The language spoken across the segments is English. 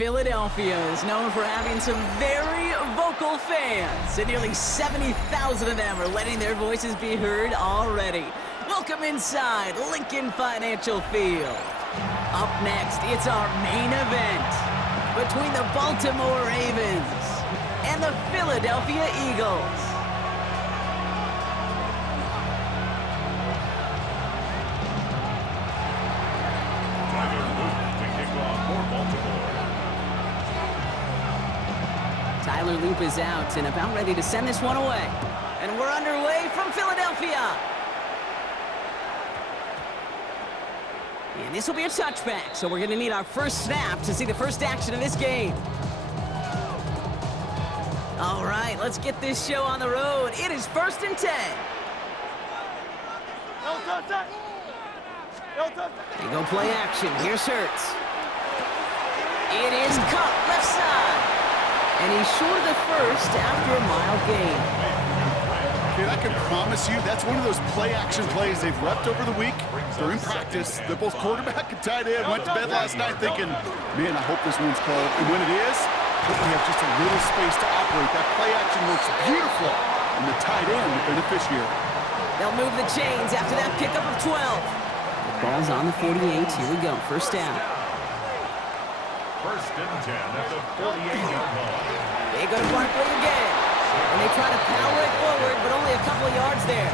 Philadelphia is known for having some very vocal fans, and nearly 70,000 of them are letting their voices be heard already. Welcome inside Lincoln Financial Field. Up next, it's our main event between the Baltimore Ravens and the Philadelphia Eagles. Tyler Loop is out and about ready to send this one away. And we're underway from Philadelphia. And this will be a touchback, so we're going to need our first snap to see the first action of this game. All right, let's get this show on the road. It is 1st and 10. They go play action. Here's Hurts. It is Cup, left side. And he's short of the first after a mild gain. Kid, I can promise you that's one of those play-action plays they've repped over the week. They're in practice. They're both quarterback and tight end. Went to bed last night thinking, man, I hope this one's called. And when it is, we have just a little space to operate. That play-action works beautiful. And the tight end, the beneficiary. They'll move the chains after that pickup of 12. The ball's on the 48. Here we go. First down. 1st and 10 at the 48-yard line. They go to Barkley again. And they try to power it forward, but only a couple of yards there.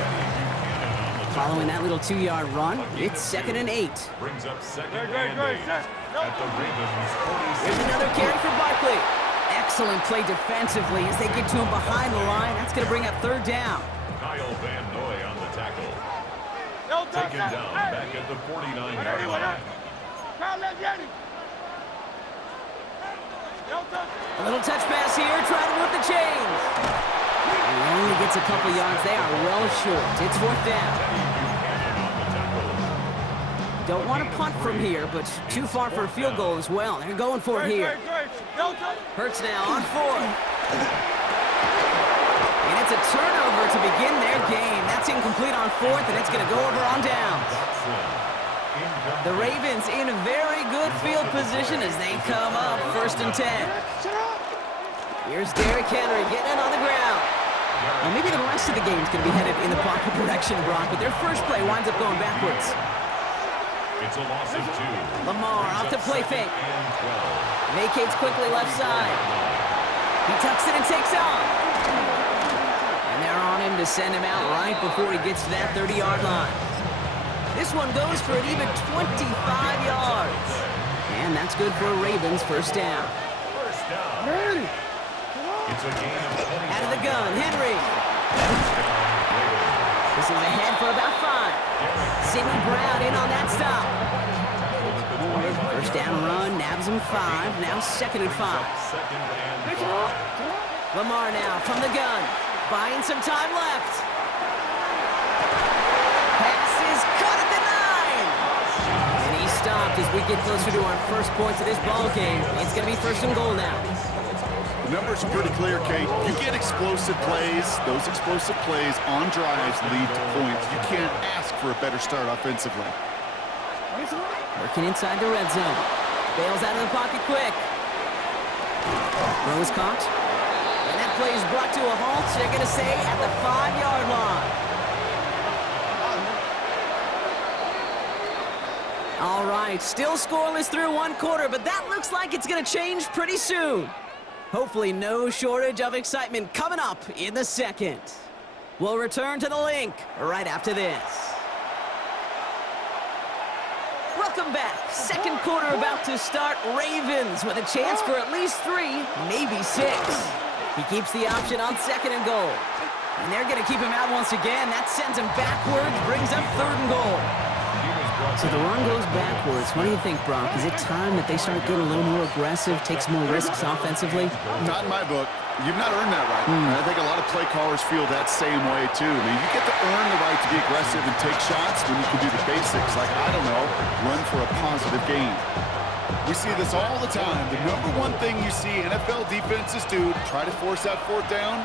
Following that little 2-yard run, it's 2nd and 8. Brings up 2nd and 8 at the Ravens 46. Here's another carry for Barkley. Excellent play defensively as they get to him behind the line. That's going to bring up 3rd down. Kyle Van Noy on the tackle. Taken down back at the 49-yard line. A little touch pass here, trying to move the chains. And he only gets a couple yards. They are well short. It's 4th down. Don't want to punt from here, but too far for a field goal as well. They're going for it here. Hurts now on 4th. And it's a turnover to begin their game. That's incomplete on 4th, and it's going to go over on downs. The Ravens in a very good field position as they come up 1st and 10. Here's Derrick Henry getting it on the ground. Well, maybe the rest of the game is going to be headed in the proper direction, Brock, but their first play winds up going backwards. It's a loss of 2. Lamar off to play fake. Vacates quickly left side. He tucks it and takes off. And they're on him to send him out right before he gets to that 30-yard line. This one goes for an even 25 yards. And that's good for a Ravens first down. First down. It's a gain of 20. Out of the gun, Henry. This is ahead for about 5. Sidney Brown in on that stop. First down run, nabs him 5. Now 2nd and 5. Lamar now from the gun. Buying some time left. Stopped as we get closer to our first points of this ball game. It's going to be 1st and goal now. The numbers are pretty clear, Kate. You get explosive plays. Those explosive plays on drives lead to points. You can't ask for a better start offensively. Working inside the red zone. Bails out of the pocket quick. Throw is caught. And that play is brought to a halt. They're going to say at the 5-yard line. All right, still scoreless through 1 quarter, but that looks like it's going to change pretty soon. Hopefully no shortage of excitement coming up in the 2nd. We'll return to the link right after this. Welcome back. 2nd quarter about to start. Ravens with a chance for at least 3, maybe 6. He keeps the option on 2nd and goal. And they're going to keep him out once again. That sends him backwards, brings up 3rd and goal. So the run goes backwards. What do you think, Brock? Is it time that they start getting a little more aggressive, take some more risks offensively? Not in my book. You've not earned that right. I think a lot of play callers feel that same way, too. I mean, you get to earn the right to be aggressive and take shots when you can do the basics, like, I don't know, run for a positive gain. We see this all the time. The number one thing you see NFL defenses do to try to force that 4th down,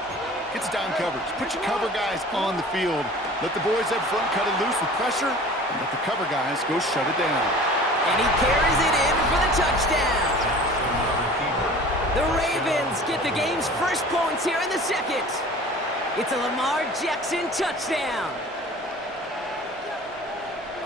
gets down coverage. Put your cover guys on the field. Let the boys up front cut it loose with pressure. And let the cover guys go shut it down. And he carries it in for the touchdown. The Ravens get the game's first points here in the second. It's a Lamar Jackson touchdown.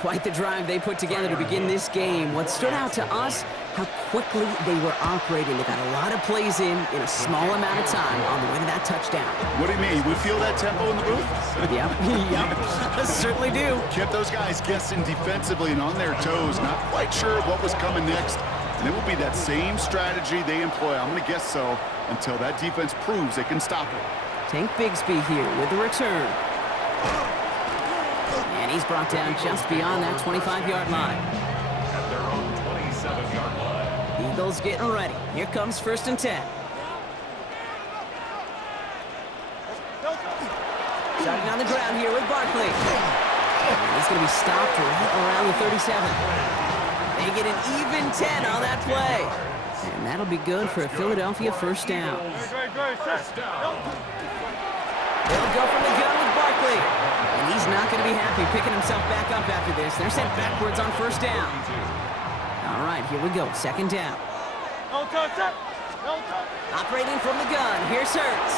Quite the drive they put together to begin this game. What stood out to us, how quickly they were operating. They got a lot of plays in a small amount of time on the way to that touchdown. What do you mean? We feel that tempo in the booth? Yep, yep, certainly do. Kept those guys guessing defensively and on their toes, not quite sure what was coming next. And it will be that same strategy they employ, I'm going to guess so, until that defense proves they can stop it. Tank Bigsby here with the return. And he's brought down just beyond that 25-yard line. At their own 27-yard line. Eagles getting ready. Here comes 1st and 10. Starting on the ground here with Barkley. And he's going to be stopped right around the 37. They get an even 10 on that play. And that'll be good for a Philadelphia first down. They'll go from the gun with Barkley. And he's not going to be happy picking himself back up after this. They're sent backwards on 1st down. All right, here we go. 2nd down. Operating from the gun. Here's Hurts.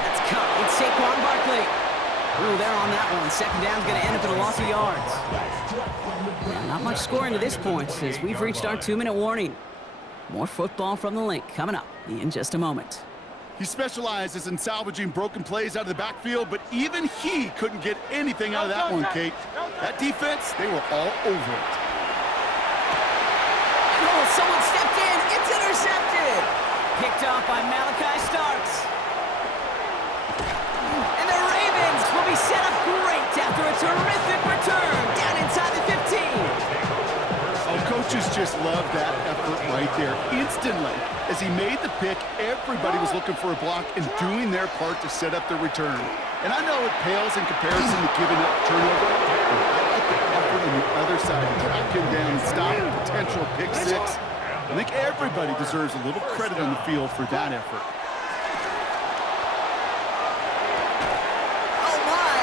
That's cut. It's Saquon Barkley. Ooh, they're on that one. 2nd down's going to end up in a loss of yards. Well, not much scoring to this point as we've reached our 2-minute warning. More football from the link coming up in just a moment. He specializes in salvaging broken plays out of the backfield, but even he couldn't get anything out of that one, Kate. That defense, they were all over it. Oh, someone stepped in. It's intercepted. Picked off by Malachi Starks. And the Ravens will be set up great after a terrific return down inside the 15. Oh, coaches just love that effort right there. Instantly, as he made the pick, everybody was looking for a block and doing their part to set up the return. And I know it pales in comparison to giving up turnover, but I like the effort on the other side to track him down and stop a potential pick six. I think everybody deserves a little credit on the field for that effort. Oh my,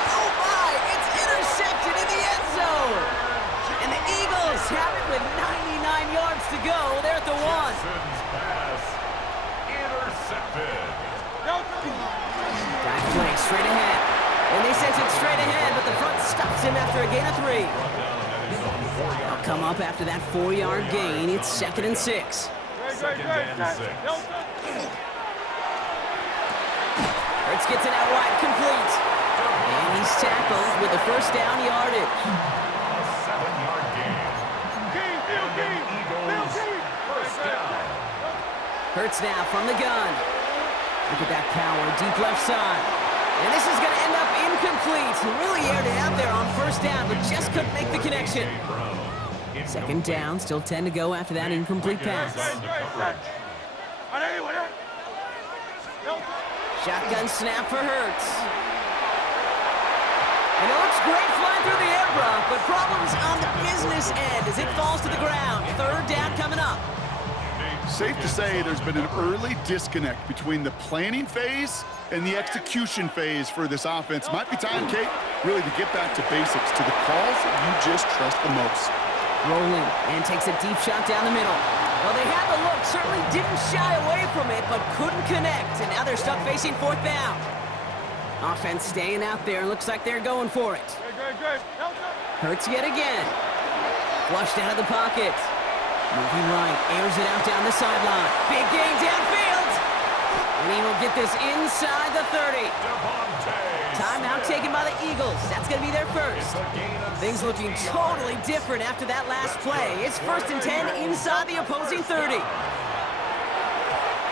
it's intercepted in the end zone. And the Eagles have it with 99 yards to go. They're at the 1. Pass intercepted. Dive play straight ahead. And they sense it straight ahead, but the front stops him after a gain of 3. They'll come up after that 4-yard gain. It's 2nd and 6. 2nd and 6. Hurts gets it out wide, complete. And he's tackled with the 1st down yardage. A 7-yard gain. Eagles first down. Hurts now from the gun. Look at that power, deep left side. And this is going to end up incomplete. He really aired it out there on 1st down, but just couldn't make the connection. 2nd down, still 10 to go after that incomplete pass. Shotgun snap for Hurts. And it looks great flying through the air, bro, but problems on the business end as it falls to the ground. 3rd down coming up. Safe to say there's been an early disconnect between the planning phase and the execution phase for this offense. Might be time, Kate, really to get back to basics, to the calls that you just trust the most. Rolling and takes a deep shot down the middle. Well, they had the look, certainly didn't shy away from it, but couldn't connect, and now they're stuck facing 4th down. Offense staying out there, looks like they're going for it. Hurts yet again. Flushed out of the pocket. Moving right, airs it out down the sideline. Big gain downfield. And he will get this inside the 30. Timeout taken by the Eagles. That's going to be their first. Things looking totally different after that last play. It's 1st and 10 inside the opposing 30.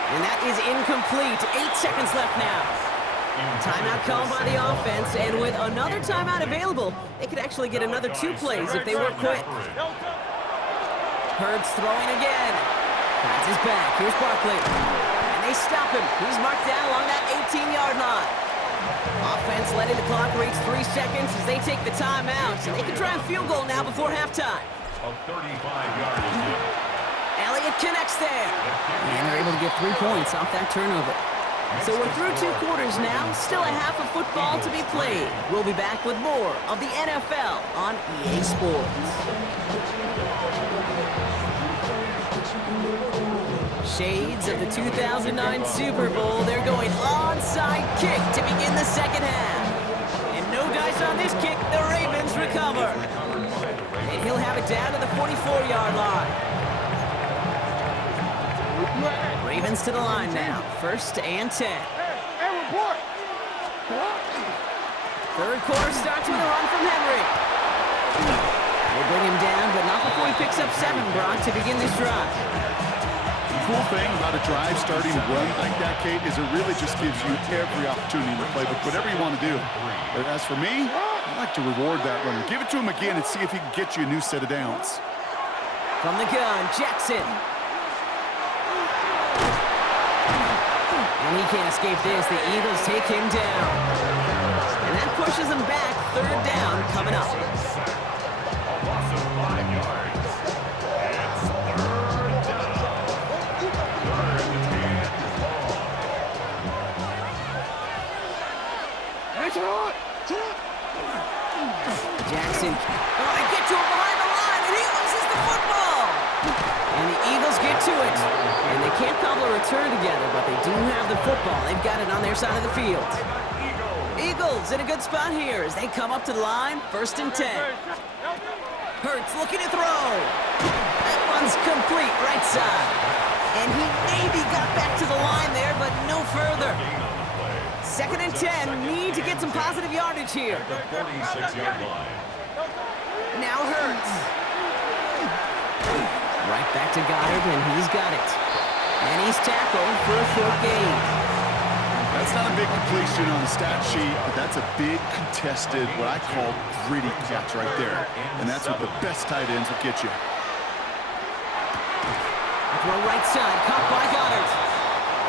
And that is incomplete. 8 seconds left now. Timeout called by the offense, and with another timeout available, they could actually get another 2 plays if they work quick. Hurts throwing again. Finds his back. Here's Barkley. And they stop him. He's marked down along that 18-yard line. Offense letting the clock reach 3 seconds as they take the timeout. So they can try a field goal now before halftime. A 35-yard attempt. Elliott connects there. And they're able to get 3 points off that turnover. So we're through 2 quarters now, still a half of football to be played. We'll be back with more of the NFL on EA Sports. Shades of the 2009 Super Bowl. They're going onside kick to begin the second half. And no dice on this kick. The Ravens recover. And he'll have it down to the 44-yard line. Ravens to the line now. 1st and 10. Third quarter starts with a run from Henry. They bring him down, but not before he picks up 7, Brock, to begin this drive. The cool thing about a drive starting to run like that, Kate, is it really just gives you every opportunity in the playbook, whatever you want to do. But as for me, I like to reward that runner. Give it to him again and see if he can get you a new set of downs. From the gun, Jackson. And he can't escape this. The Eagles take him down. And that pushes him back. 3rd down coming up. A loss of 5 yards. It's 3rd down. 3rd and long. Jackson. Oh, they get to him behind the line, and he loses the football. And the Eagles get to it. And they can't cobble a return together, but they do have the football. They've got it on their side of the field. Eagles in a good spot here as they come up to the line. 1st and 10. Hurts looking to throw. That one's complete, right side. And he maybe got back to the line there, but no further. 2nd and 10. Need to get some positive yardage here. The 46-yard line. Now Hurts. Right back to Goddard, and he's got it. And he's tackled for a 4th gain. That's not a big completion on the stat sheet, but that's a big contested, what I call gritty catch right there. And that's what the best tight ends will get you. Throw right side, caught by Goddard.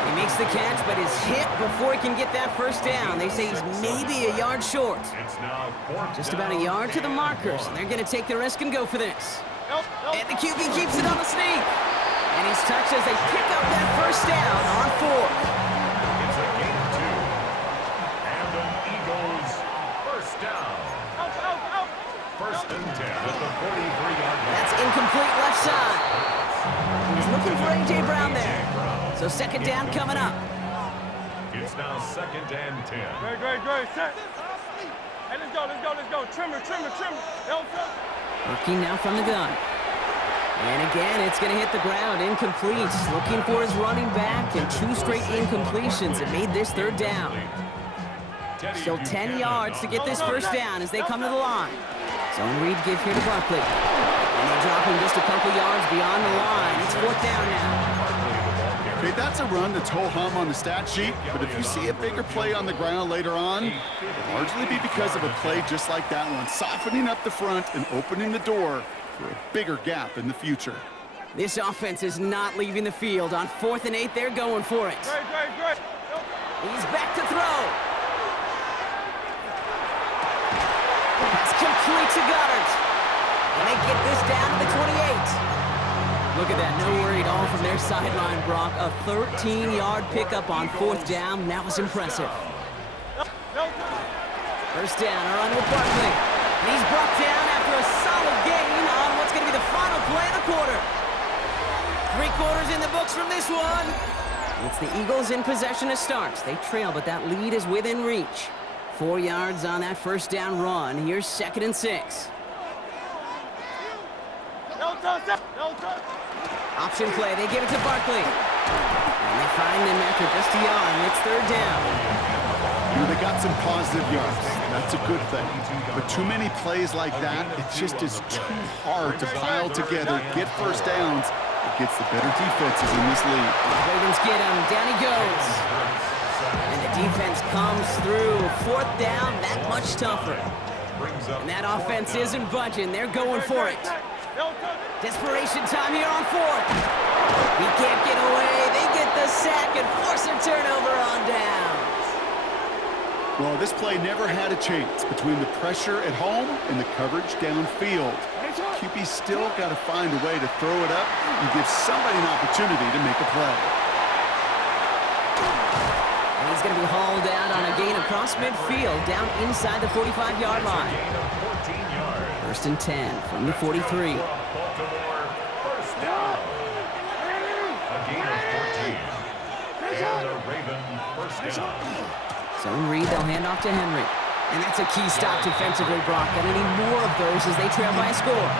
He makes the catch, but is hit before he can get that 1st down. They say he's maybe a yard short. It's now 4th Just about a yard to the markers, and they're going to take the risk and go for this. And the QB keeps it on the sneak. And he's touched as they pick up that 1st down on 4th. It's a gain of 2. And an Eagles 1st down. 1st and 10 at the 43-yard line. That's incomplete left side. He's looking for A.J. Brown there. So 2nd down coming up. It's now 2nd and 10. Great. Set. Hey, let's go. Trimmer. Working now from the gun. And again, it's going to hit the ground. Incomplete. Looking for his running back, and 2 straight incompletions. It made this 3rd down. Still 10 yards to get this 1st down as they come to the line. Zone read give here to Barkley. And they drop him just a couple yards beyond the line. It's 4th down now. Okay, that's a run that's ho-hum on the stat sheet, but if you see a bigger play on the ground later on, it'll largely be because of a play just like that one, softening up the front and opening the door for a bigger gap in the future. This offense is not leaving the field. On 4th and 8, they're going for it. Great. He's back to throw. Pass complete to Goddard. And they get this down to the 28. Look at that, no worry at all from their sideline, Brock. A 13-yard pickup on 4th down. That was impressive. 1st down, a run with Barkley. And he's brought down after a solid gain on what's going to be the final play of the quarter. 3 quarters in the books from this one. It's the Eagles in possession to start. They trail, but that lead is within reach. 4 yards on that 1st down run. Here's 2nd and 6. Option play, they give it to Barkley. And they find him after just a yard, and it's 3rd down. They got some positive yards. That's a good thing. But too many plays like that, it just is too hard to pile together, get 1st downs. It gets the better defenses in this league. Ravens get him, down he goes. And the defense comes through. 4th down, that much tougher. And that offense isn't budging, they're going for it. Desperation time here on 4th. He can't get away. They get the sack and force a turnover on downs. Well, this play never had a chance between the pressure at home and the coverage downfield. QB still got to find a way to throw it up and give somebody an opportunity to make a play. he's going to be hauled out on a gain across midfield, down inside the 45-yard line. Gain of 14 yards. First and 10 from the 43. Baltimore, first down. A gain of 14. And a Raven first down. Zone read, they'll hand off to Henry. And that's a key stop defensively, Brock. Gonna need more of those as they trail by a score.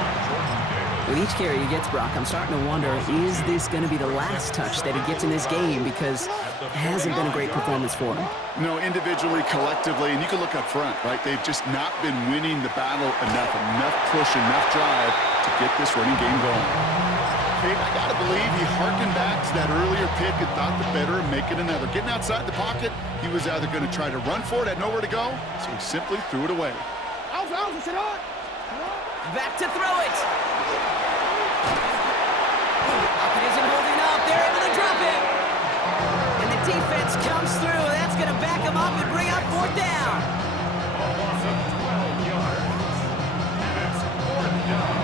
With each carry he gets, Brock, I'm starting to wonder, is this going to be the last touch that he gets in this game? Because it hasn't been a great performance for him. No, individually, collectively, and you can look up front, right? They've just not been winning the battle enough push, enough drive to get this running game going. Hey, I got to believe he harkened back to that earlier pick and thought the better of making another. Getting outside the pocket, he was either going to try to run for it, had nowhere to go, so he simply threw it away. Back to throw it. Pocket isn't holding up. They're able to drop it. And the defense comes through. That's going to back them up and bring up fourth down. A loss of 12 yards. And it's fourth down.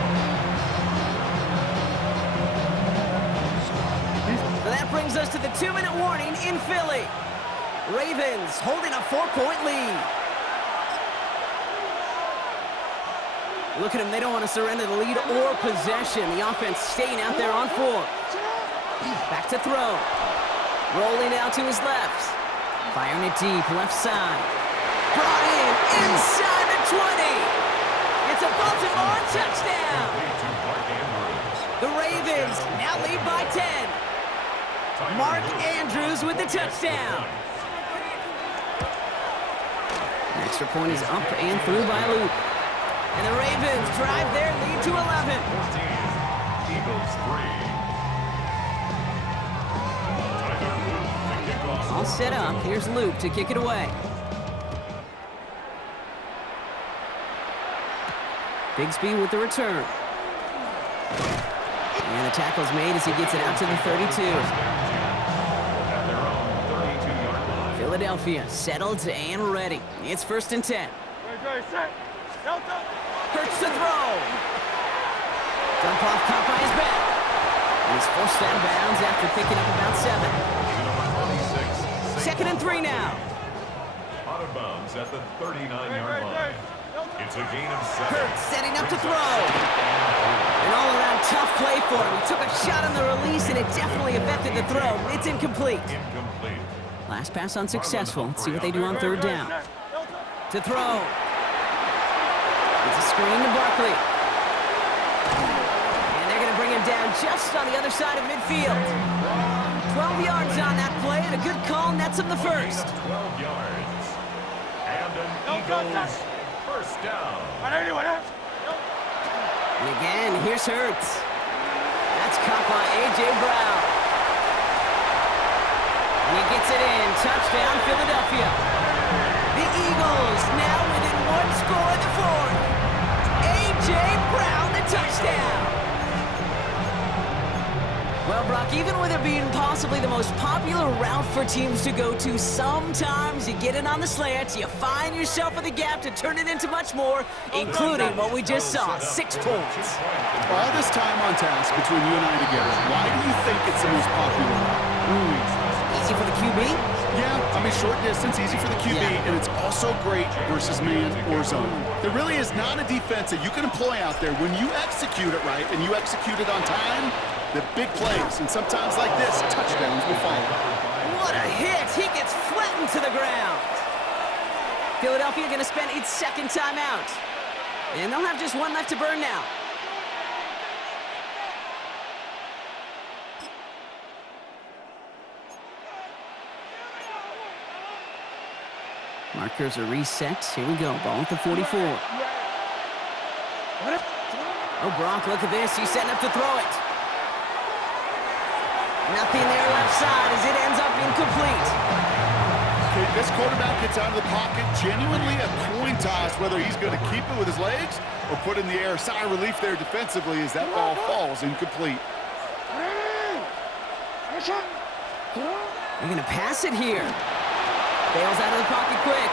So that brings us to the 2-minute warning in Philly. Ravens holding a 4-point lead. Look at them, they don't want to surrender the lead or possession. The offense staying out there on 4. Back to throw. Rolling out to his left. Firing it deep, left side. Brought in, inside the 20. It's a Baltimore touchdown. The Ravens now lead by 10. Mark Andrews with the touchdown. An extra point is up and through by Luke. And the Ravens drive their lead to 11. 14. Eagles 3. All set up. Here's Luke to kick it away. Bigsby with the return. And the tackle's made as he gets it out to the 32. At their own 32-yard line. Philadelphia settled and ready. It's first and 10. Hurts to throw. Dump off caught by his back. And he's forced out of bounds after picking up about 7. 26. Second and 3 now. Out of bounds at the 39-yard line. It's a gain of 7. Hurts setting up to throw. An all-around tough play for him. He took a shot on the release, and it definitely affected the throw. It's incomplete. Incomplete. Last pass unsuccessful. Let's see what they do on third down. To throw. It's a screen to Barkley. And they're going to bring him down just on the other side of midfield. 12 yards on that play, and a good call nets him the first. 12 yards. And an Eagles first down. And again, here's Hurts. That's caught by A.J. Brown. And he gets it in. Touchdown, Philadelphia. The Eagles now within one score in the fourth. A.J. Brown, the touchdown. Well, Brock, even with it being possibly the most popular route for teams to go to, sometimes you get it on the slants, you find yourself with a gap to turn it into much more, including what we just saw, 6 points. All this time on task between you and I together, why do you think it's the most popular route? Easy for the QB? Yeah, I mean, short distance, easy for the QB, and it's also great versus man or zone. There really is not a defense that you can employ out there when you execute it right and you execute it on time. The big plays, and sometimes like this, touchdowns will follow. What a hit! He gets flattened to the ground. Philadelphia going to spend its second timeout. And they'll have just one left to burn now. Markers are reset. Here we go. Ball at the 44. Oh, Brock, look at this. He's setting up to throw it. Nothing there left side as it ends up incomplete. Okay, this quarterback gets out of the pocket, genuinely a coin toss whether he's going to keep it with his legs or put in the air. Sigh of relief there defensively as that ball falls incomplete. They're going to pass it here. Bails out of the pocket quick.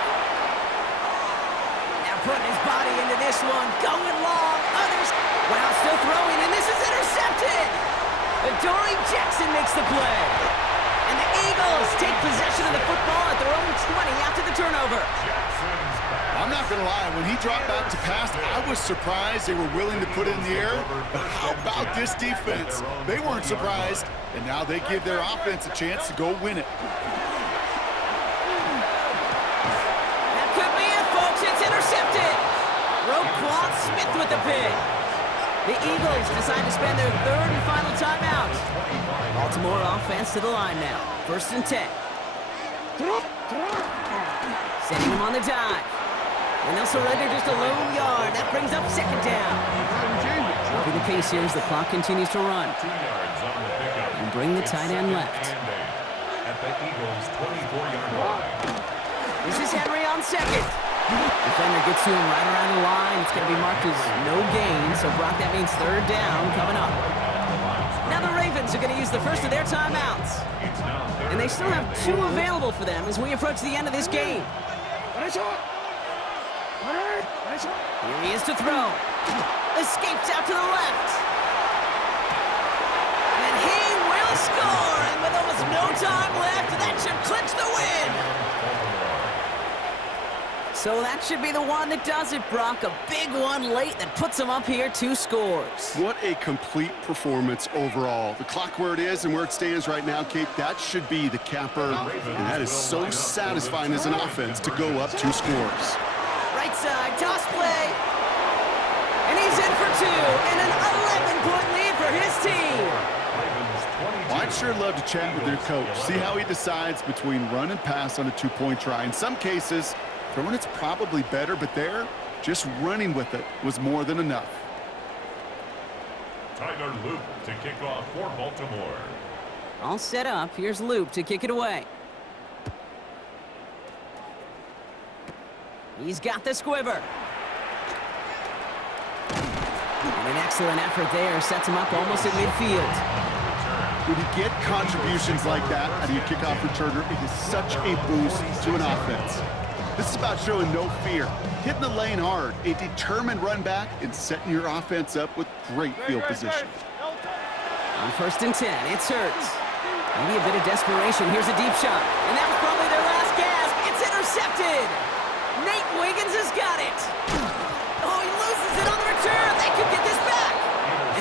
Now putting his body into this one. Going long. Others. Wow, still throwing, and this is intercepted. Adoree Jackson makes the play. And the Eagles take possession of the football at their own 20 after the turnover. Jackson's back. I'm not going to lie, when he dropped back to pass, I was surprised they were willing to put it in the air. But how about this defense? They weren't surprised, and now they give their offense a chance to go win it. That could be it, folks. It's intercepted. Roquan Smith with the pick. The Eagles decide to spend their third and final timeout. Baltimore offense to the line now. 1st and 10. Sending him on the dive. And they'll surrender just a lone yard. That brings up 2nd down. Upping the pace here as the clock continues to run. 2 yards on the pickup. And bring the tight end left. At the Eagles' 24-yard line. This is Henry on 2nd. Defender gets to him right around the line. It's going to be marked as no gain. So, Brock, that means 3rd down coming up. Now the Ravens are going to use the first of their timeouts. And they still have 2 available for them as we approach the end of this game. Here he is to throw. Escapes out to the left. And he will score. And with almost no time left, that should clinch the win. So that should be the one that does it, Brock. A big one late that puts them up here 2 scores. What a complete performance overall. The clock where it is and where it stands right now, Kate, that should be the capper. And that is so satisfying as an offense to go up 2 scores. Right side, toss play. And he's in for 2. And an 11-point lead for his team. Well, I'd sure love to chat with their coach. See how he decides between run and pass on a 2-point try. In some cases, throwing it's probably better, but there, just running with it was more than enough. Tyler Loop to kick off for Baltimore. All set up. Here's Loop to kick it away. He's got the squiver. And an excellent effort there. Sets him up almost at midfield. When you get contributions like that out of your kickoff returner, it is such a boost to an offense. This is about showing no fear, hitting the lane hard, a determined run back, and setting your offense up with great field position. On 1st and 10, it's Hurts. Maybe a bit of desperation. Here's a deep shot. And that was probably their last gasp. It's intercepted. Nate Wiggins has got it. Oh, he loses it on the return. They could get this back.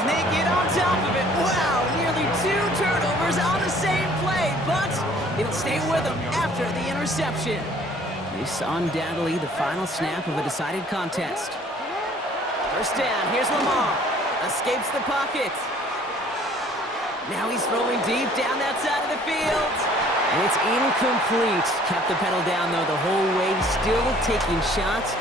And they get on top of it. Wow, nearly 2 turnovers on the same play. But it'll stay with them after the interception. This undoubtedly the final snap of a decided contest. 1st down, here's Lamar. Escapes the pocket. Now he's throwing deep down that side of the field. And it's incomplete. Kept the pedal down, though, the whole way. Still taking shots.